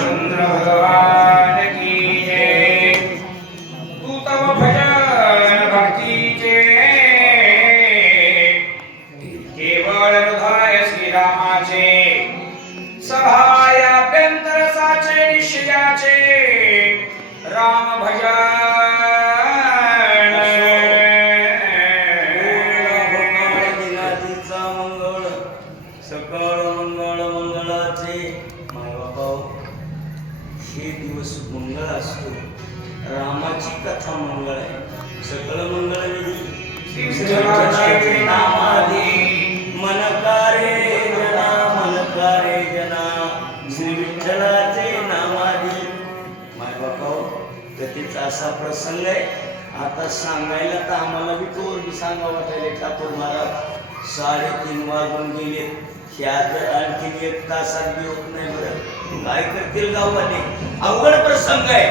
रामचंद्र भगवान की जय। तू तव भजन भक्तीचे केवळ हृदय श्रीरामाचे सभायाभ्यंतर साचे निश्चयाचे राम भजन सकळ मंगळ मंगळाचे माय बाबा हे दिवस मंगळ असतो. रामाची कथा मंगळ आहे. सकळ मंगळ विधी नामाधी मनकारे जना श्री विठ्ठलाचे नामाधी. माय बाबा गतीचा असा प्रसंग आहे. आता सांगायला तर आम्हाला बी तो सांगा वाटायला ठाकूर महाराज 3:30 वाजून गेले. ह्यात आणखी 1 तासात बी होत नाही. बरं काय करतील गाववाले. अवघड प्रसंग आहे.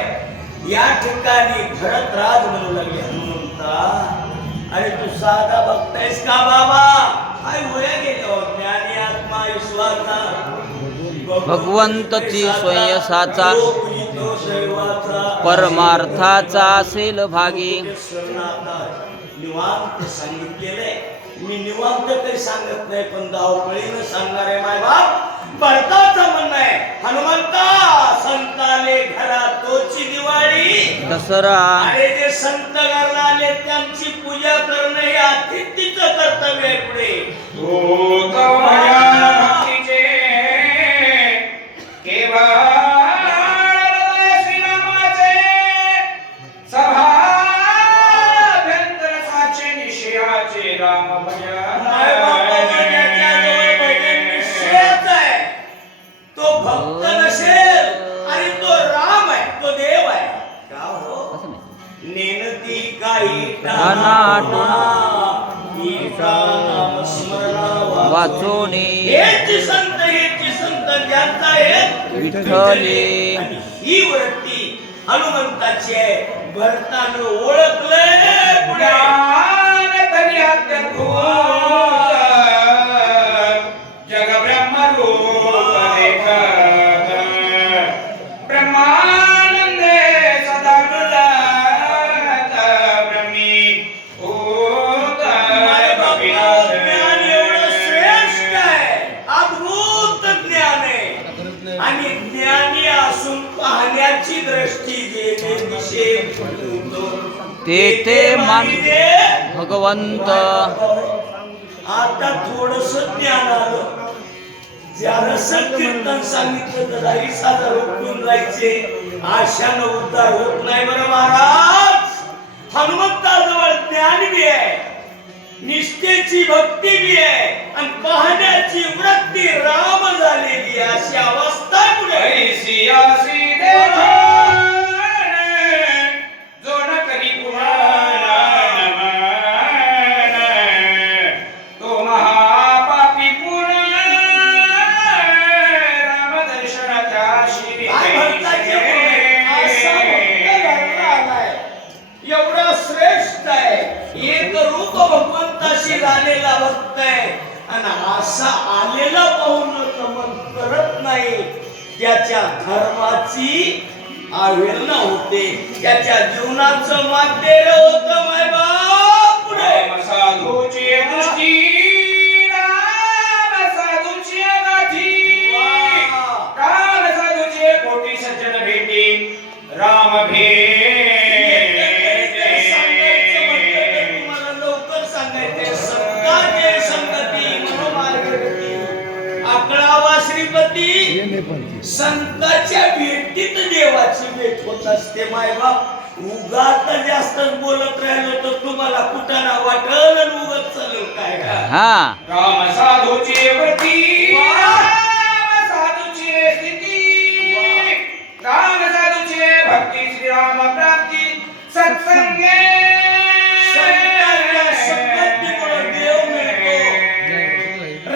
या ठिकाणी भरतराज म्हणू लागले हनुमंता अरे तू साधा बघतायस का बाबा. काय वया गेलो ज्ञानी आत्मा विश्वासा भगवंतची स्वयंसाचा परमार्थाचा असेल भागी. निवांत सांगितलेले मी निवांत काही सांगत नाही पण धावपळीनं सांगणार आहे. माय बाप भरताचं म्हणणं आहे हनुमंता संताले घरात तोची दिवाळी दसरा. अरे जे संत घरला आले त्यांची पूजा करणं हे अतिथीचं कर्तव्य आहे. पुढे तू तव भजन भक्तीचे केवळ हृदय श्रीरामाचे सभाभ्यंतर साचे निश्चयाचे राम भजन. माय बाबा ज्याच्या जवळ भजन निश्चयच आहे तो भक्त नसेल आणि तो राम आहे तो देव आहे का हो. नेनती काही नाम स्मरणावा वाचोनी हेच संत ज्यांचा आहे विठ्ठली. ही वृत्ती हनुमंताची आहे. भरतानं ओळखलंय पुढे जग ब्रह्मरूप ब्रह्मानंदे सदा ब्रह्मी ज्ञान एवढं श्रेष्ठ आहे. अद्भुत ज्ञान आहे आणि ज्ञानी असून पाहण्याची दृष्टी जे दिशेत तेथे मान भगवंत. आता थोडस ज्ञान आलं. ज्याला संकीर्तन सांगितलं तर 2,500 रुपये जायचे. आशानं उद्धार होत नाही. बरं महाराज हनुमंताजवळ ज्ञान बी आहे निष्ठेची भक्ती बी आहे आणि पाहण्याची वृत्ती राम झालेली अशी अवस्था पुढे जोड करी पुराणा तो महापापी पुराण राम दर्शनाच्या शिरी एवढा श्रेष्ठ आहे. एक रूप भगवंताशी झालेला भक्त आहे आणि असा आलेला पाहून नमन करत नाही. त्याच्या धर्माची अवहेलना होते. त्याच्या जीवनाचं मातेर होतं. माय बाप पुढे साधूची दृष्टी राम साधूची गाठी काल साधूचे कोटी सज्जन भेटी राम तुम्हाला लवकर सांगायचे संतांचे संगती मनोमार्गती 11वा श्रीपती संतांच्या भेटीत देवाची भेट होत असते. माय बाप उगाच जास्तच बोलत राहिलो तर तुम्हाला कुठाना वाटल आणि उगाच चालू काय हा राम साधूची वृत्ती राम साधूची स्थिती राम साधूची भक्ती श्रीराम प्राप्ती सत्संगे देव मिळतो.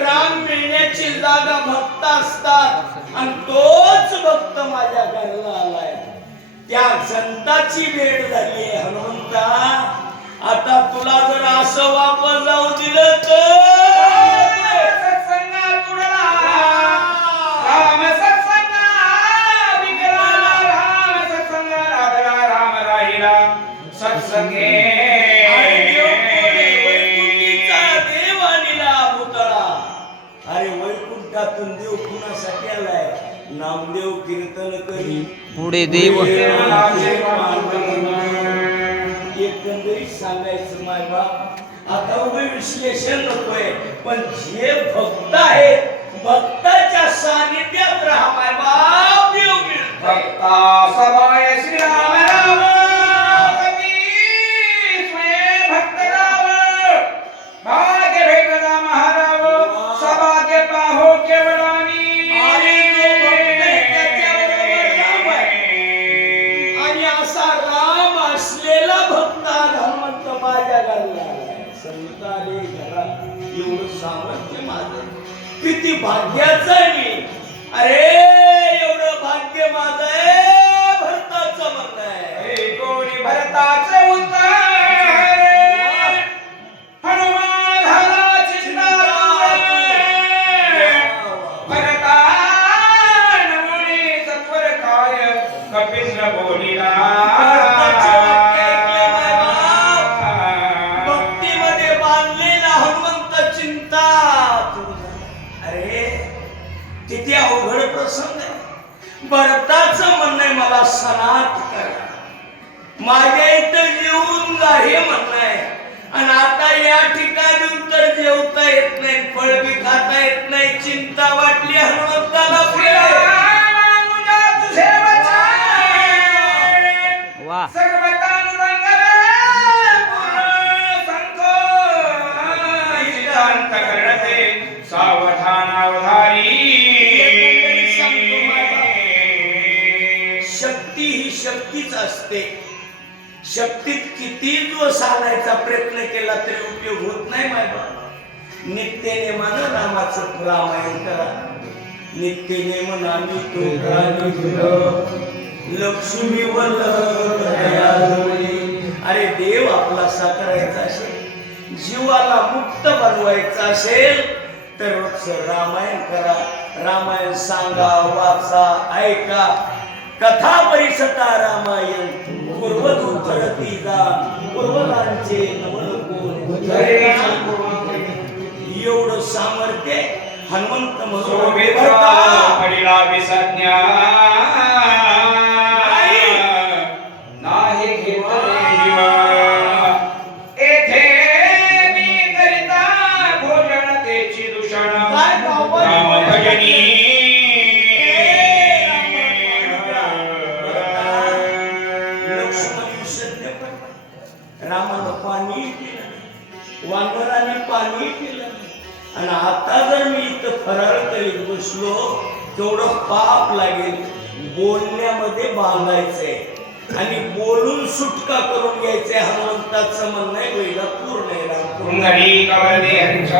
राम मिळण्याची जागा भक्त असतात आणि तोच भक्त माझ्या घरला आलाय. त्या संताची भेट झाली आहे. हनुमंता आता तुला जर असं वापस जाऊ दिलं तर सत्संगात उडला राम सत्संगा नामदेव कीर्तन करी पुढे देव एकंदरीत सांगायचं माय बाप आता उभे विश्लेषण नकोय पण जे भक्त आहेत भक्ताच्या सानिध्यात राहा माय बाप देव मिळतो भक्ता सभाय श्रीराम राम कवी स्वयं भक्त राव भाग्य भेटला महाराव सभाग्य पाहो केवळानी आणि जो भक्त आहे त्याच्याबरोबर राम आहे. आणि असा राम असलेला भक्त आज हनुमंत माझ्या घरला संताले घरात एवढं सामर्थ्य माझं किती भाग्याचं आहे मी अरे एवढं भाग्य माझं आहे भरताचं म्हणणं आहे हे कोणी भरताचे उत्तर हनुमान झाला चिंतातुर भरतान मुनी सत्वर काय कपिंद्र बोलिला भक्तीमध्ये बांधलेला हनुमंत चिंता अरे किती अवघड प्रसंग आहे भरताचं म्हणणं आहे मला सनात करा माझ्या इथं जेवून जा हे म्हणणं आहे आणि आता या ठिकाणी उत्तर जेवता येत नाही फळ बी खाता येत नाही चिंता वाटली हनुमंताला पुढे तुझे वचन वा शक्ती ही शक्तीच असते शक्तीत किती दिवस आणायचा प्रयत्न केला तरी उपयोग होत नाही माझा नित्यनेमानं रामाचं रामायण करा नित्यनेम नामी तो लक्ष्मी अरे देव आपला साकारायचा असेल जीवाला मुक्त बनवायचा असेल तर रोज रामायण करा रामायण सांगा वाचा ऐका कथा परिसता रामायण पूर्वदुत्तरती जा पूर्वजांचे नमन कोण एवढं सामर्थ्य हनुमंत म्हणून पडिला विसज्ञा नाही घेतले जीव येथे मी करिता भोजन तेची दूषण काय गाव राम भजनी लक्ष्मण विसरले पण रामानं पाणी पिलं वानराने पाणी पिलं आणि आता जर मी इथं फराळ करीत बसलो तेवढं पाप लागेल बोलण्यामध्ये बांधायचंय आणि बोलून सुटका करून घ्यायचंय हनुमंताचं म्हणणं आहे पूर्ण आहे राम पुंडलिक वरदे हंस